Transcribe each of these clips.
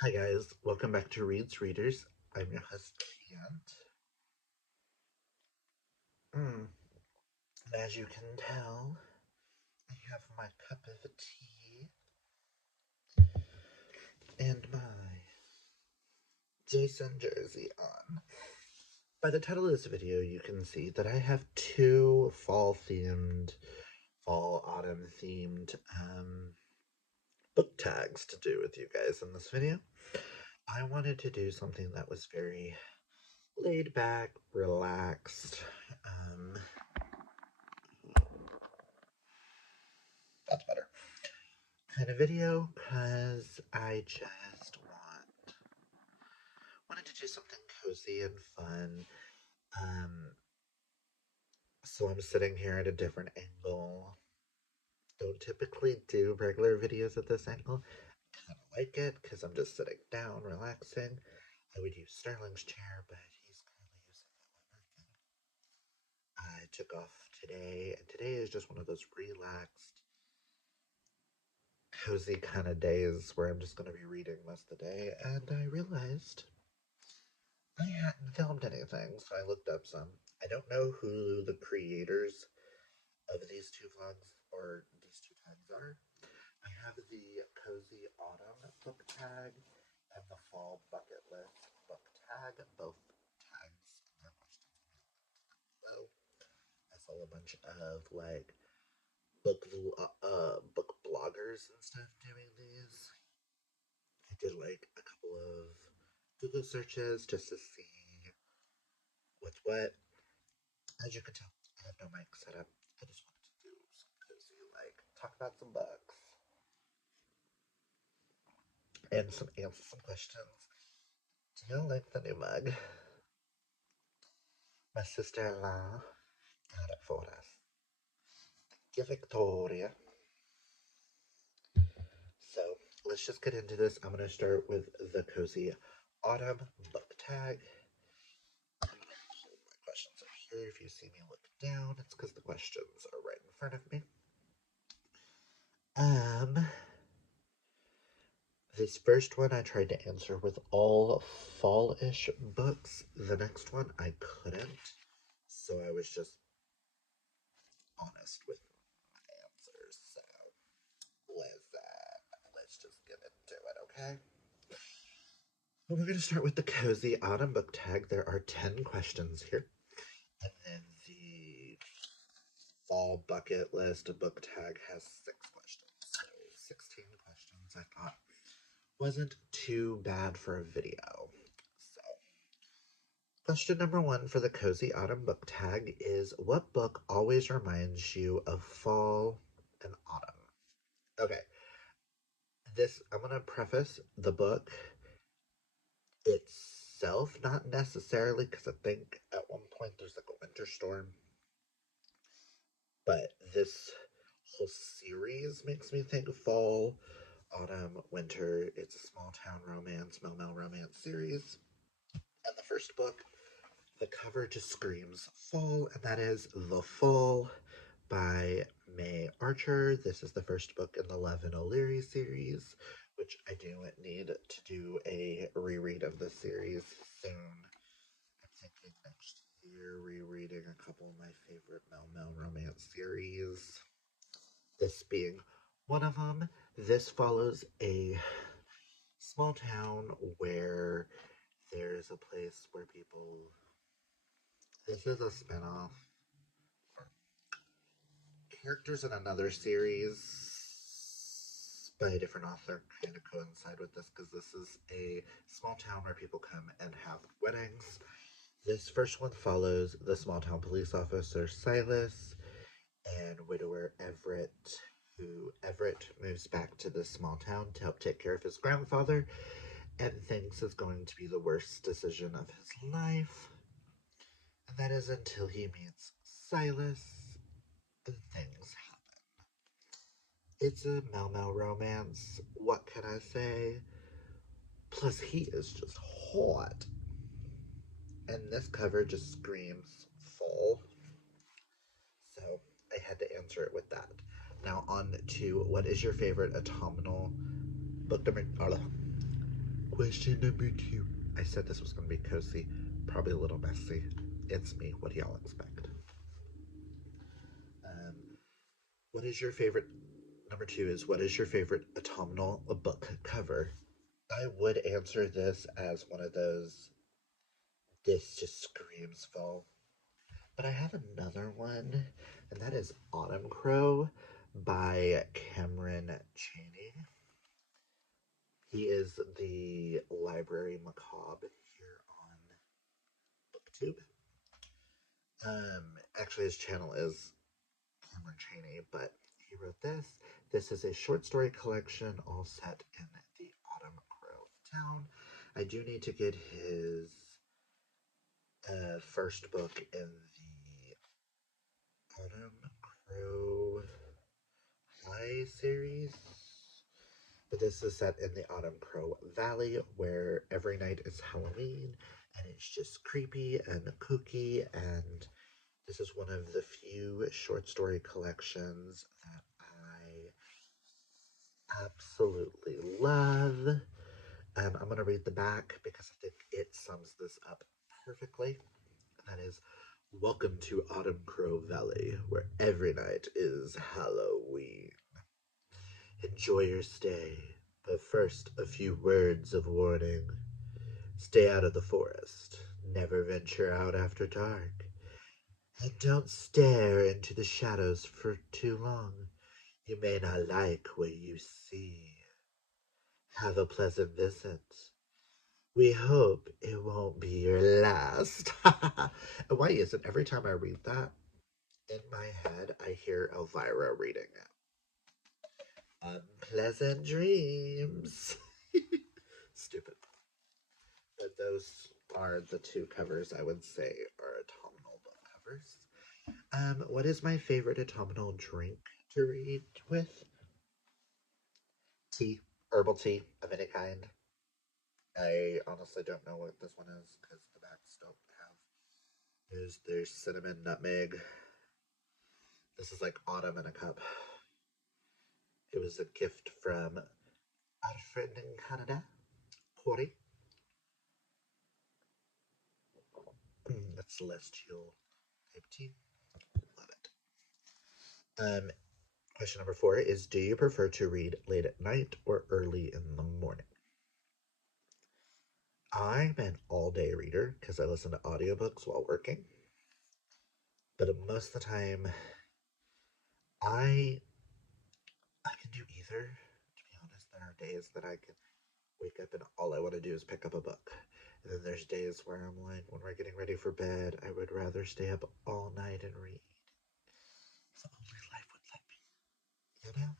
Hi guys, welcome back to Reed's Readers. I'm your host, Kent. And as you can tell, I have my cup of tea and my Jason jersey on. By the title of this video, you can see that I have two fall-autumn themed book tags to do with you guys in this video. I wanted to do something that was very laid back, relaxed, that's better, kind of video, because I just wanted to do something cozy and fun. So I'm sitting here at a different angle. Don't typically do regular videos at this angle. I kind of like it because I'm just sitting down, relaxing. I would use Sterling's chair, but he's currently using that one. I took off today, and today is just one of those relaxed, cozy kind of days where I'm just going to be reading most of the day. And I realized I hadn't filmed anything, so I looked up some. I don't know who the creators of these two vlogs or these two tags are. I have the Cozy Autumn book tag and the Fall Bucket List book tag. Both tags are questions below. I saw a bunch of like book bloggers and stuff doing these. I did like a couple of Google searches just to see what's what. As you can tell, I have no mic set up. I just wanted to do some cozy, like, talk about some books and answer some questions. Do you like the new mug? My sister-in-law got it for us. Thank you, Victoria. So let's just get into this. I'm gonna start with the Cozy Autumn book tag. I'm gonna hold my questions up here. If you see me look down, it's because the questions are right in front of me. This first one I tried to answer with all fall-ish books. The next one I couldn't, so I was just honest with my answers. So let's just get into it, okay? Well, we're going to start with the Cozy Autumn book tag. There are 10 questions here. And then the Fall Bucket List book tag has 6 questions. So 16 questions I thought wasn't too bad for a video. So, question number 1 for the Cozy Autumn book tag is, what book always reminds you of fall and autumn? Okay, I'm going to preface the book itself, not necessarily, because I think at one point there's like a winter storm, but this whole series makes me think of fall, autumn, winter. It's a small town romance, Mel romance series. And the first book, the cover just screams fall, and that is The Fall by May Archer. This is the first book in the Love and O'Leary series, which I do need to do a reread of the series soon. I'm thinking next year rereading a couple of my favorite Mel romance series, this being one of them. This follows a small town where there's a place where people. This is a spinoff. Characters in another series by a different author kind of coincide with this because this is a small town where people come and have weddings. This first one follows the small town police officer Silas and widower Everett, who Everett moves back to this small town to help take care of his grandfather and thinks is going to be the worst decision of his life. And that is until he meets Silas and things happen. It's a Mel romance. What can I say? Plus, he is just hot. And this cover just screams fall. So I had to answer it with that. Now on to what is your favorite autumnal book number? Question number 2. I said this was going to be cozy, probably a little messy. It's me. What do y'all expect? Um, what is your favorite? Number 2 is what is your favorite autumnal book cover? I would answer this as one of those. This just screams fall. But I have another one, and that is Autumn Crow by Cameron Chaney. He is the library macabre here on BookTube. Actually, his channel is Cameron Chaney, but he wrote this. This is a short story collection all set in the Autumn Crow town. I do need to get his first book in the Autumn Crow High series. But this is set in the Autumn Crow Valley where every night is Halloween and it's just creepy and kooky. And this is one of the few short story collections that I absolutely love. I'm going to read the back because I think it sums this up perfectly. That is, welcome to Autumn Crow Valley, where every night is Halloween. Enjoy your stay, but first a few words of warning. Stay out of the forest, never venture out after dark, and don't stare into the shadows for too long. You may not like what you see. Have a pleasant visit. We hope it won't be your last. And why is it every time I read that, in my head, I hear Elvira reading it? Unpleasant dreams. Stupid. But those are the two covers I would say are autumnal book covers. What is my favorite autumnal drink to read with? Tea, herbal tea of any kind. I honestly don't know what this one is because the backs don't have. There's cinnamon, nutmeg. This is like autumn in a cup. It was a gift from our friend in Canada, Corey. That's celestial type tea. Love it. Question number 4 is do you prefer to read late at night or early in the morning? I'm an all day reader because I listen to audiobooks while working. But most of the time, I I can do either. To be honest, there are days that I can wake up and all I want to do is pick up a book. And then there's days where I'm like, when we're getting ready for bed, I would rather stay up all night and read. If only life would let me, you know?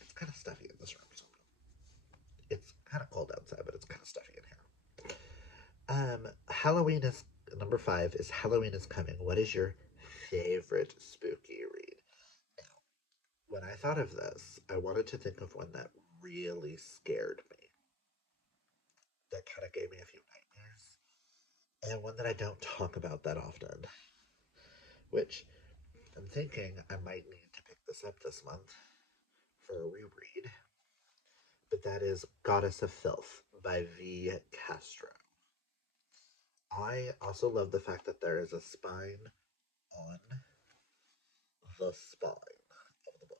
It's kind of stuffy in this room, so it's kind of cold outside, but it's kind of stuffy in here. Halloween is number 5 is Halloween is coming. What is your favorite spooky read? Now, when I thought of this, I wanted to think of one that really scared me. That kind of gave me a few nightmares. And one that I don't talk about that often. Which I'm thinking I might need to pick this up this month for a reread. But that is Goddess of Filth by V. Castro. I also love the fact that there is a spine on the spine of the book.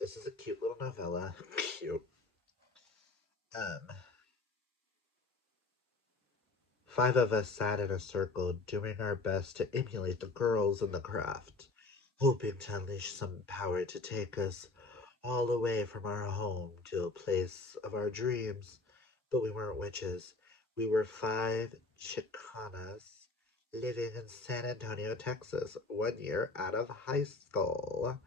This is a cute little novella. Cute. Um, 5 of us sat in a circle doing our best to emulate the girls in the craft, hoping to unleash some power to take us all away from our home to a place of our dreams. But we weren't witches. We were 5 Chicanas living in San Antonio, Texas, 1 year out of high school.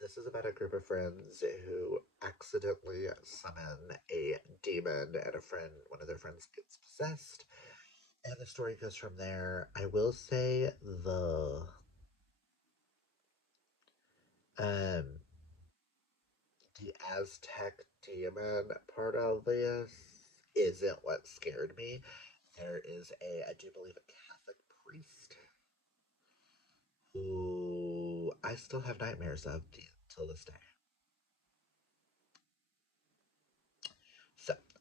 This is about a group of friends who accidentally summon a demon, and one of their friends gets possessed. And the story goes from there. I will say um, the Aztec demon part of this isn't what scared me. There is I do believe, a Catholic priest who I still have nightmares of till this day.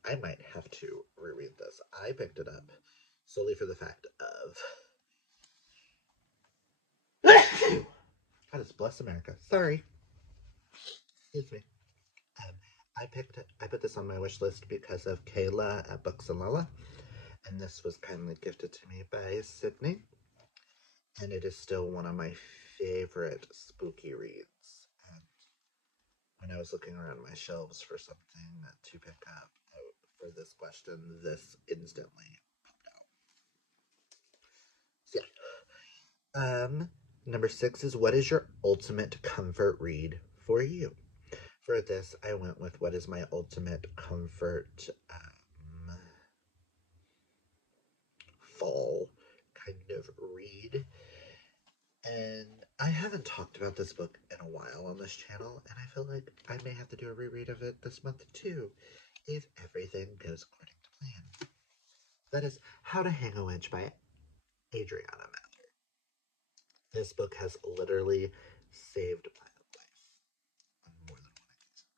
I might have to reread this. I picked it up solely for the fact of. God, it's bless America. Sorry. Excuse me. Um, I put this on my wish list because of Kayla at Books and Lala, and this was kindly gifted to me by Sydney, and it is still one of my favorite spooky reads. And when I was looking around my shelves for something to pick up for this question, this instantly popped out. So yeah. Number 6 is, what is your ultimate comfort read for you? For this, I went with what is my ultimate comfort fall kind of read. And I haven't talked about this book in a while on this channel, and I feel like I may have to do a reread of it this month too, if everything goes according to plan. That is How to Hang a Witch by Adriana Mather. This book has literally saved my life on more than one occasion.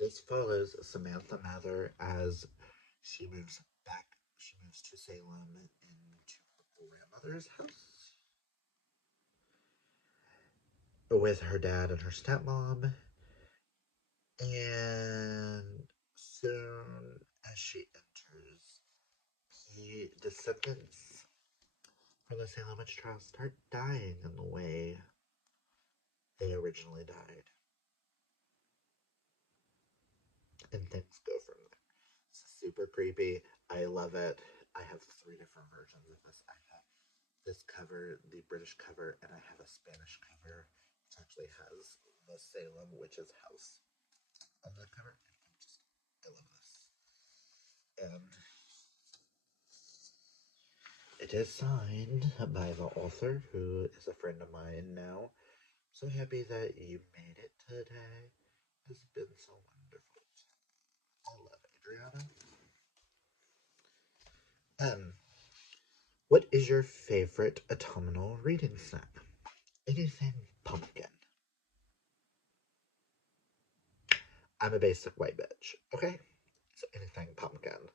This follows Samantha Mather as she moves to Salem into her grandmother's house with her dad and her stepmom. And soon as she enters, the descendants from the Salem witch trials start dying in the way they originally died. And things go from there. It's super creepy. I love it. I have 3 different versions of this. I have this cover, the British cover, and I have a Spanish cover, which actually has the Salem witch's house on the cover. I love this. And it is signed by the author, who is a friend of mine now. So happy that you made it today. It's been so wonderful. I love Adriana. What is your favorite autumnal reading snack? Anything pumpkin. I'm a basic white bitch, okay? So anything pumpkin.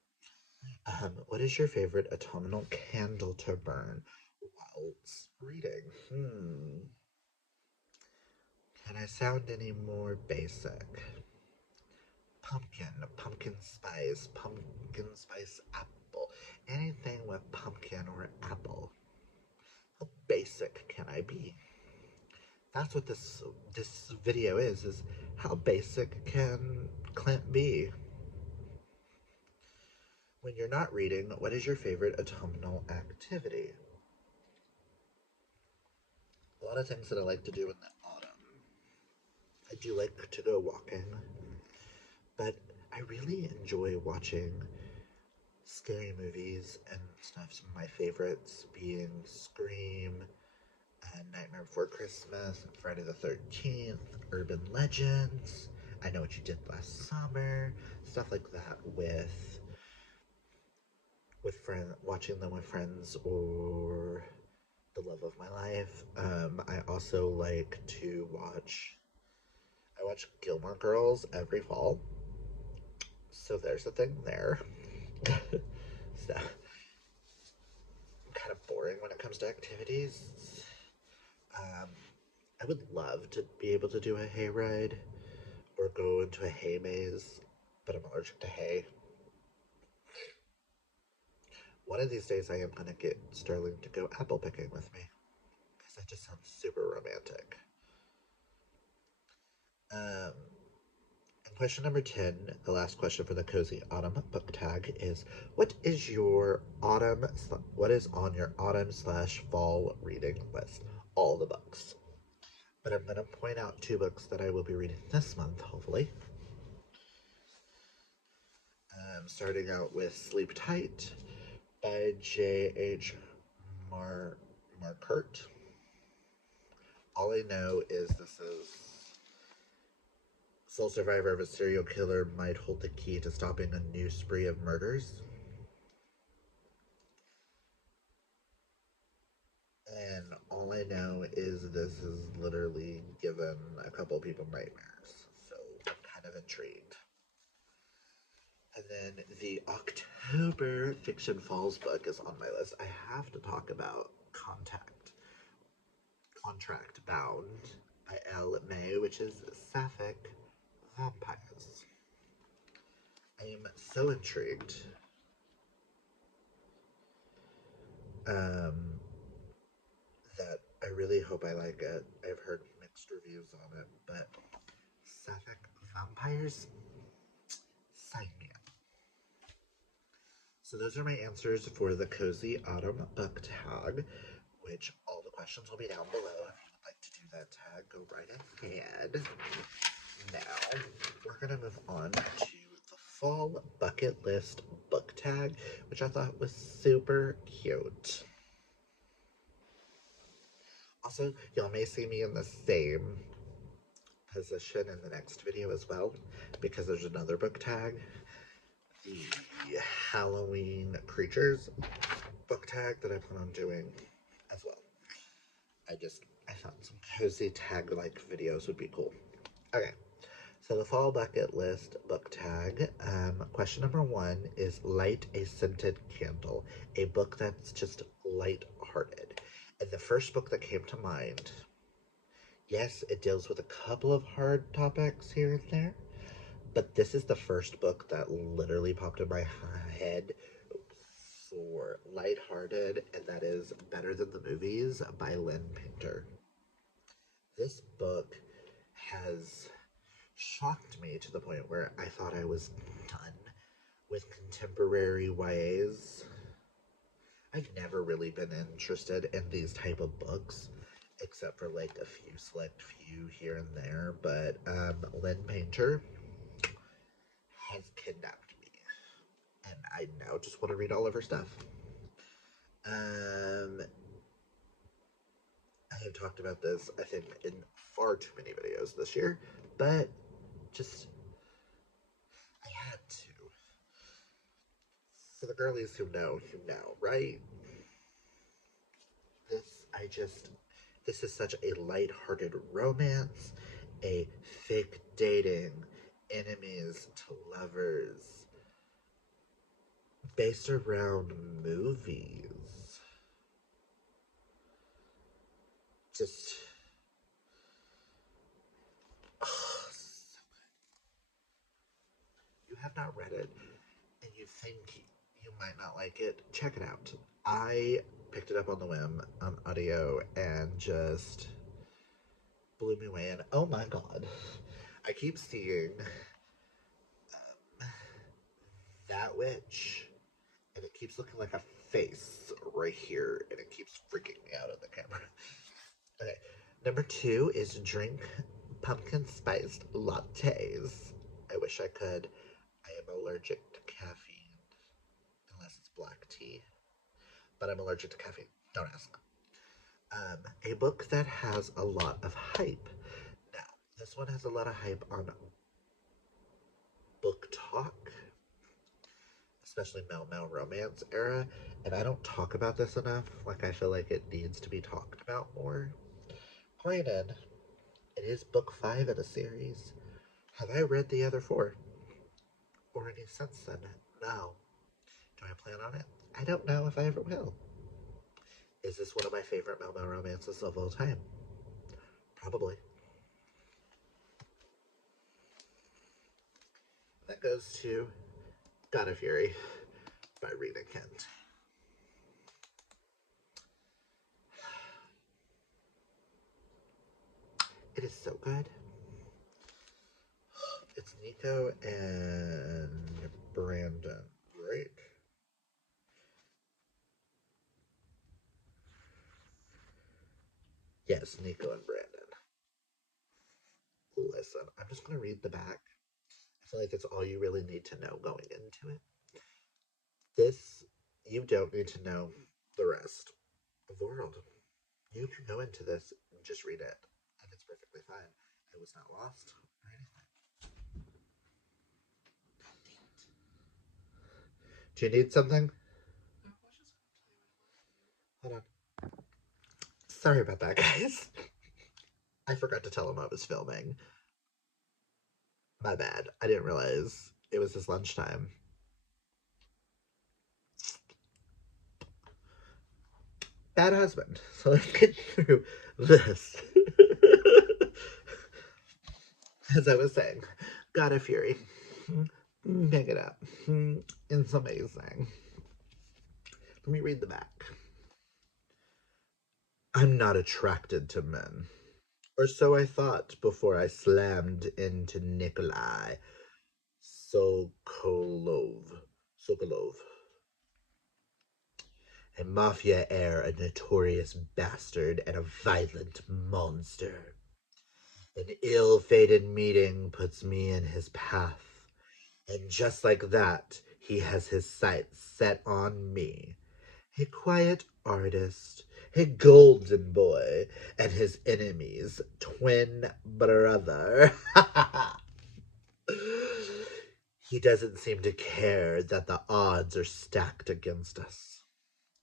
What is your favorite autumnal candle to burn whilst reading? Can I sound any more basic? Pumpkin spice apple. Anything with pumpkin or apple. How basic can I be? That's what this video is how basic can Clint be? When you're not reading, what is your favorite autumnal activity? A lot of things that I like to do in the autumn. I do like to go walking, but I really enjoy watching scary movies and stuff. Some of my favorites being Scream, Nightmare Before Christmas, Friday the 13th, Urban Legends, I Know What You Did Last Summer, stuff like that with friends, watching them with friends or the love of my life. I also like to I watch Gilmore Girls every fall. So there's a thing there. So I'm kind of boring when it comes to activities. I would love to be able to do a hayride or go into a hay maze, but I'm allergic to hay. One of these days I am going to get Sterling to go apple picking with me, because that just sounds super romantic. And question number 10, the last question for the Cozy Autumn book tag is, what is on your autumn/fall reading list? All the books. But I'm going to point out 2 books that I will be reading this month, hopefully. Starting out with Sleep Tight by J.H. Markert. All I know is this is sole survivor of a serial killer might hold the key to stopping a new spree of murders. And all I know is this has literally given a couple people nightmares. So I'm kind of intrigued. And then the October Fiction Falls book is on my list. I have to talk about Contract Bound by L. May, which is Sapphic vampires. I am so intrigued. That I really hope I like it. I've heard mixed reviews on it, but Sapphic vampires, sign me up. So those are my answers for the Cozy Autumn book tag, which all the questions will be down below. If you would like to do that tag, go right ahead. Now, we're going to move on to the fall bucket list book tag, which I thought was super cute. Also, y'all may see me in the same position in the next video as well, because there's another book tag, the Halloween Creatures book tag that I plan on doing as well. I thought some cozy tag-like videos would be cool. Okay, so the fall bucket list book tag, question number 1 is Light a Scented Candle, a book that's just light-hearted. And the first book that came to mind, yes, it deals with a couple of hard topics here and there, but this is the first book that literally popped in my head for lighthearted, and that is Better Than the Movies by Lynn Painter. This book has shocked me to the point where I thought I was done with contemporary YAs. I've never really been interested in these type of books, except for like a few select few here and there, but Lynn Painter has kidnapped me, and I now just want to read all of her stuff. I have talked about this, I think, in far too many videos this year, but just, I had to. For the girlies who know, right? This is such a light-hearted romance, a fake dating, enemies to lovers, based around movies. Just, oh, so good. You have not read it, and you think you might not like it, check it out. I picked it up on the whim on audio and just blew me away. And oh my god, I keep seeing that witch, and it keeps looking like a face right here, and it keeps freaking me out on the camera. Okay, number 2 is drink pumpkin spiced lattes. I wish I could. I am allergic to caffeine, unless it's black tea, but I'm allergic to caffeine. Don't ask. A book that has a lot of hype. Now, this one has a lot of hype on Book Talk, especially Mel romance era, and I don't talk about this enough. Like, I feel like it needs to be talked about more. Granted, it is book 5 in a series. Have I read the other 4? Or any since then? No. Do I plan on it? I don't know if I ever will. Is this one of my favorite Mel romances of all time? Probably. That goes to God of Fury by Rita Kent. It is so good. It's Nico and Brandon, right? Yes, Nico and Brandon. Listen, I'm just going to read the back. I feel like that's all you really need to know going into it. This, you don't need to know the rest of the world. You can go into this and just read it, and it's perfectly fine. It was not lost or anything. Do you need something? Hold on. Sorry about that, guys. I forgot to tell him I was filming. My bad. I didn't realize it was his lunchtime. bad husband. So let's get through this. As I was saying, God of Fury. Pick it up. It's amazing. Let me read the back. I'm not attracted to men. Or so I thought before I slammed into Nikolai Sokolov, a mafia heir, a notorious bastard, and a violent monster. An ill-fated meeting puts me in his path, and just like that, he has his sights set on me. A quiet artist, a golden boy, and his enemy's twin brother. He doesn't seem to care that the odds are stacked against us.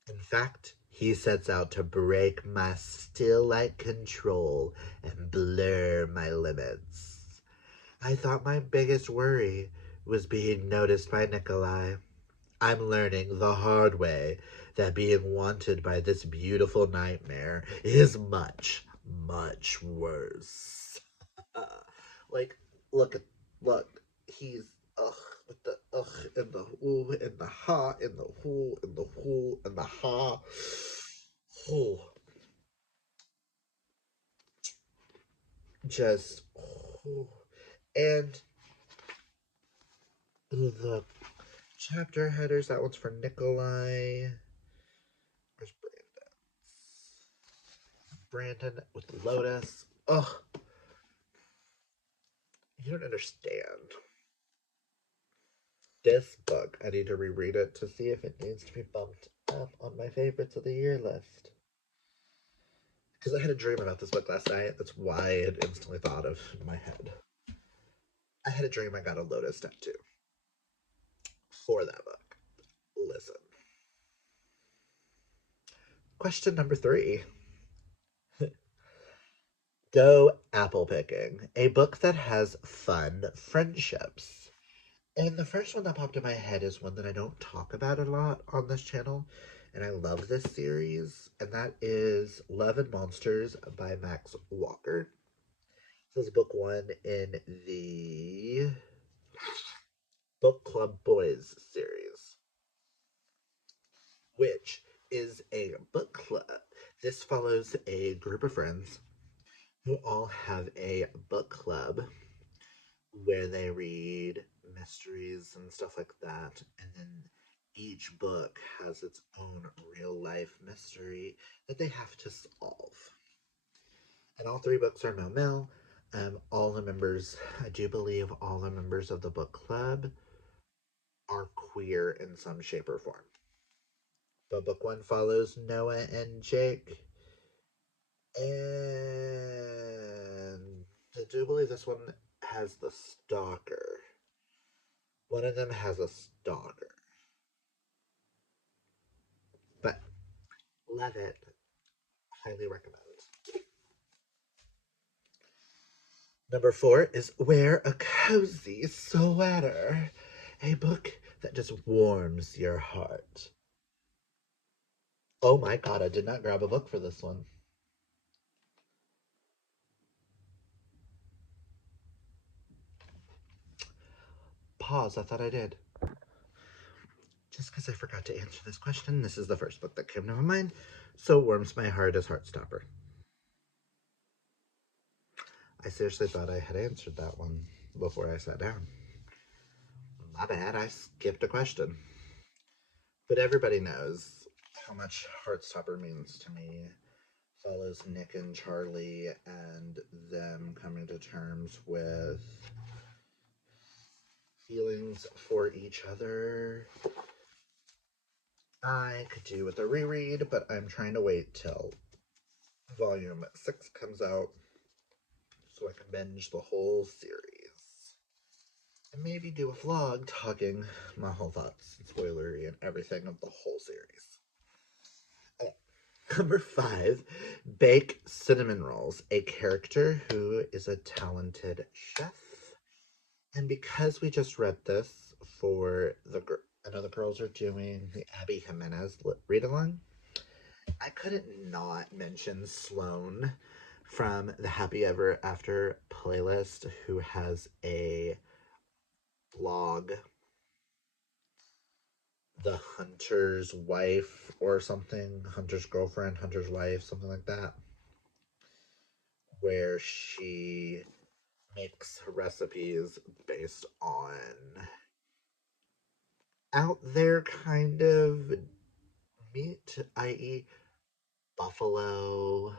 In fact, he sets out to break my still-like control and blur my limits. I thought my biggest worry was being noticed by Nikolai. I'm learning the hard way that being wanted by this beautiful nightmare is much, much worse. Like, look at, look, he's, ugh, with the ugh, and the ooh, and the ha, and the whoo, and the whoo, and the ha. Oh, just, oh. And the chapter headers, that one's for Nikolai. Where's Brandon with Lotus. Ugh, you don't understand. This book, I need to reread it to see if it needs to be bumped up on my favorites of the year list. Because I had a dream about this book last night. That's why it instantly thought of in my head. I had a dream I got a Lotus tattoo for that book. Listen. Question number 3. Go Apple Picking, a book that has fun friendships. And the first one that popped in my head is one that I don't talk about a lot on this channel, and I love this series, and that is Love and Monsters by Max Walker. This is book 1 in the Book Club Boys series, which is a book club. This follows a group of friends who all have a book club where they read mysteries and stuff like that, and then each book has its own real life mystery that they have to solve. And all 3 books are no mill. All the members, I do believe all the members of the book club are queer in some shape or form. But book 1 follows Noah and Jake, and I do believe this one has the stalker. One of them has a stalker. But love it. Highly recommend. Number 4 is Wear a Cozy Sweater, a book that just warms your heart. Oh my god, I did not grab a book for this one. Pause, I thought I did. Just because I forgot to answer this question, this is the first book that came to my mind. So Warms My Heart is Heartstopper. I seriously thought I had answered that one before I sat down. My bad, I skipped a question. But everybody knows how much Heartstopper means to me. Follows Nick and Charlie and them coming to terms with feelings for each other. I could do with a reread, but I'm trying to wait till volume 6 comes out so I can binge the whole series. And maybe do a vlog talking my whole thoughts and spoilery and everything of the whole series. Number 5, Bake Cinnamon Rolls, a character who is a talented chef. And because we just read this for I know the girls are doing the Abby Jimenez read along, I couldn't not mention Sloan from the Happy Ever After playlist, who has a blog, The Hunter's Wife or something, Hunter's Girlfriend, Hunter's Wife, something like that, where she makes recipes based on out there kind of meat, i.e., buffalo,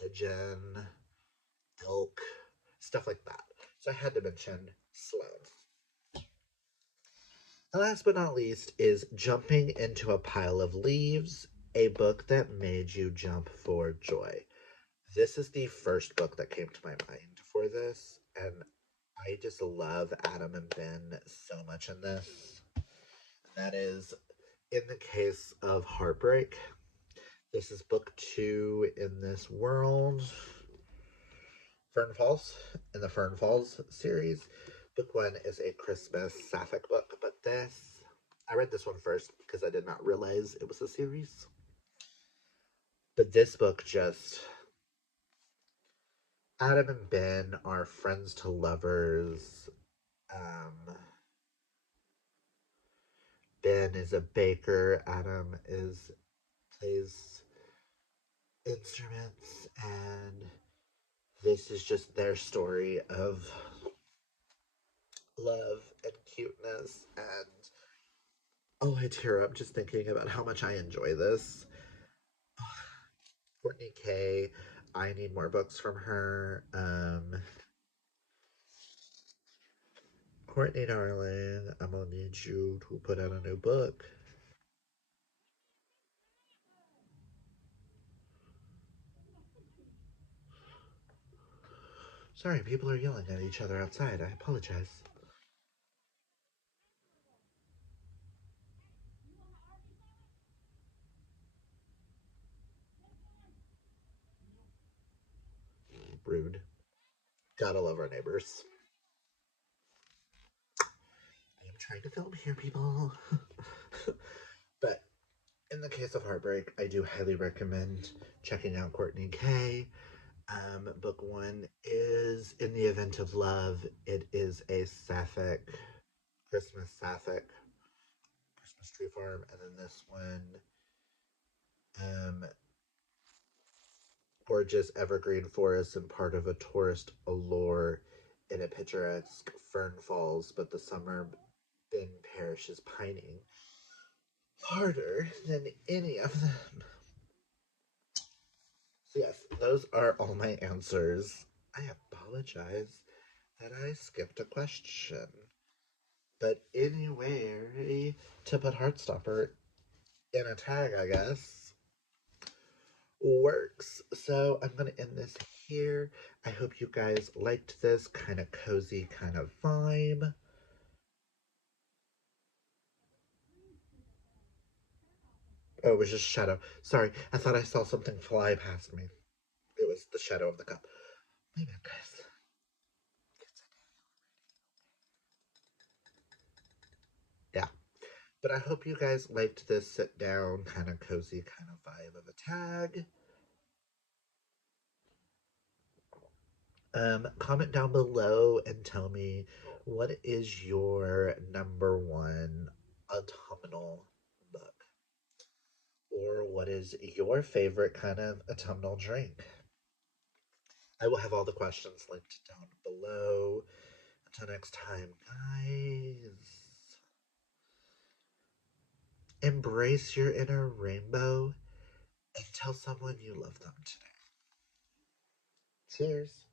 pigeon, elk, stuff like that. So I had to mention Sloan. And last but not least is Jumping into a Pile of Leaves, a book that made you jump for joy. This is the first book that came to my mind for this, and I just love Adam and Ben so much in this. And that is In the Case of Heartbreak. This is book 2 in this world. Fern Falls, in the Fern Falls series. Book 1 is a Christmas sapphic book, but I read this one first because I did not realize it was a series. But this book just, Adam and Ben are friends to lovers. Ben is a baker. Adam plays instruments, and this is just their story of love and cuteness. And oh, I tear up just thinking about how much I enjoy this. Courtney K, I need more books from her. Courtney, darling, I'm gonna need you to put out a new book. Sorry, people are yelling at each other outside. I apologize. Rude. Gotta love our neighbors. I am trying to film here, people. But in the case of Heartbreak, I do highly recommend checking out Courtney K. Book 1 is In the Event of Love. It is a sapphic, Christmas sapphic, Christmas tree farm. And then this one, um, gorgeous evergreen forest and part of a tourist allure in a picturesque Fern Falls, but the summer Ben Parish is pining harder than any of them. So yes, those are all my answers. I apologize that I skipped a question. But anyway, to put Heartstopper in a tag, I guess, works. So I'm going to end this here. I hope you guys liked this kind of cozy kind of vibe. Oh, it was just shadow. Sorry, I thought I saw something fly past me. It was the shadow of the cup. My bad, guys. Yeah. But I hope you guys liked this sit down, kind of cozy kind of vibe of a tag. Comment down below and tell me what is your number one autumnal book? Or what is your favorite kind of autumnal drink? I will have all the questions linked down below. Until next time, guys, embrace your inner rainbow and tell someone you love them today. Cheers.